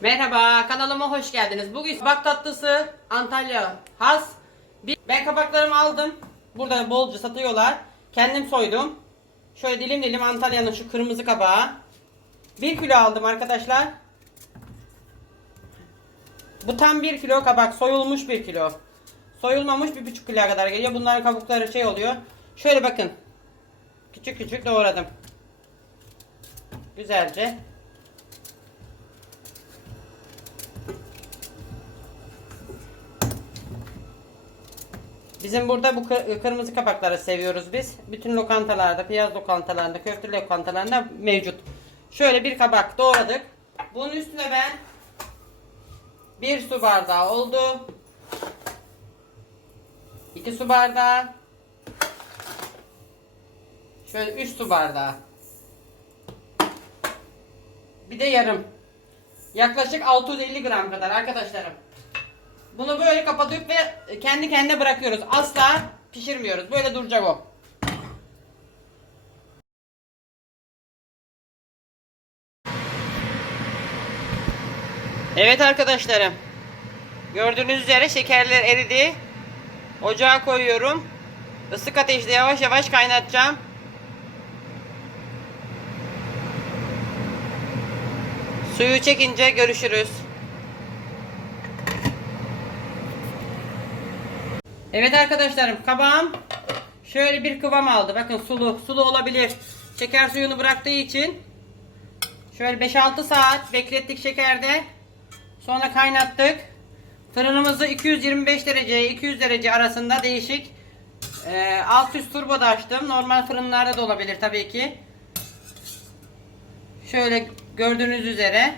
Merhaba kanalıma hoş geldiniz. Bugün kabak tatlısı Antalya has. Ben kabaklarımı aldım. Burada bolca satıyorlar. Kendim soydum. Şöyle dilim dilim Antalya'nın şu kırmızı kabağı. 1 kilo aldım arkadaşlar. Bu tam 1 kilo kabak. Soyulmuş 1 kilo. Soyulmamış 1,5 kiloya kadar geliyor. Bunların kabukları şey oluyor. Şöyle bakın. Küçük küçük doğradım. Güzelce. Bizim burada bu kı- kırmızı kabakları seviyoruz biz. Bütün lokantalarda, piyaz lokantalarında, köfte lokantalarında mevcut. Şöyle bir kabak doğradık. Bunun üstüne ben bir su bardağı oldu. 2 su bardağı. Şöyle 3 su bardağı. Bir de yarım. Yaklaşık 650 gram kadar arkadaşlarım. Bunu böyle kapatıyoruz ve kendi kendine bırakıyoruz. Asla pişirmiyoruz. Böyle duracak o. Evet arkadaşlarım. Gördüğünüz üzere şekerler eridi. Ocağa koyuyorum. Isık ateşte yavaş yavaş kaynatacağım. Suyu çekince görüşürüz. Evet arkadaşlarım kabağım şöyle bir kıvam aldı. Bakın sulu sulu olabilir. Şeker suyunu bıraktığı için şöyle 5-6 saat beklettik şekerde. Sonra kaynattık. Fırınımızı 225 derece 200 derece arasında değişik. Ee, alt üst turbo açtım. Normal fırınlarda da olabilir tabii ki. Şöyle gördüğünüz üzere.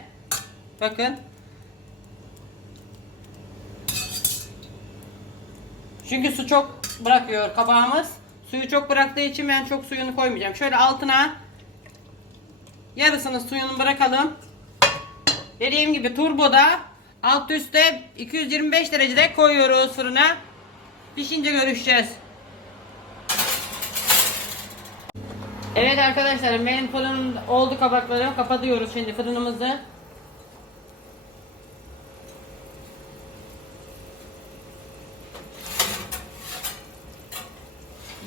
Bakın. Çünkü su çok bırakıyor kabağımız. Suyu çok bıraktığı için ben çok suyunu koymayacağım. Şöyle altına yarısını suyunu bırakalım. Dediğim gibi turboda alt üstte 225 derecede koyuyoruz fırına. Pişince görüşeceğiz. Evet arkadaşlarım benim fırın oldu kabaklarım. Kapatıyoruz şimdi fırınımızı.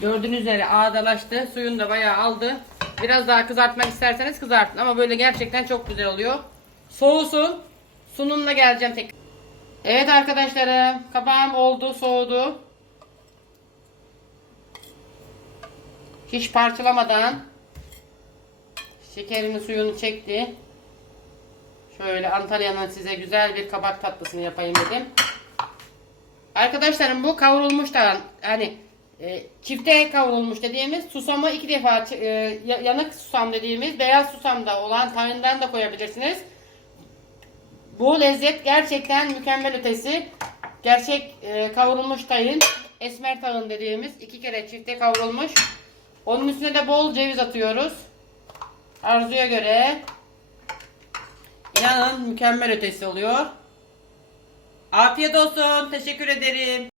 Gördüğünüz üzere ağdalaştı. Suyunu da bayağı aldı. Biraz daha kızartmak isterseniz kızartın. Ama böyle gerçekten çok güzel oluyor. Soğusun. Sunumla geleceğim tek. Evet arkadaşlarım. Kabağım oldu, soğudu. Hiç parçalamadan şekerini suyunu çekti. Şöyle Antalya'nın size güzel bir kabak tatlısını yapayım dedim. Arkadaşlarım bu kavrulmuş da hani e, çifte kavrulmuş dediğimiz susamı iki defa e, ya- yanık susam dediğimiz beyaz susamda olan tahinden de koyabilirsiniz. Bu lezzet gerçekten mükemmel ötesi. Gerçek e, kavrulmuş tahin, esmer tahin dediğimiz iki kere çifte kavrulmuş. Onun üstüne de bol ceviz atıyoruz. Arzuya göre. İnanın mükemmel ötesi oluyor. Afiyet olsun. Teşekkür ederim.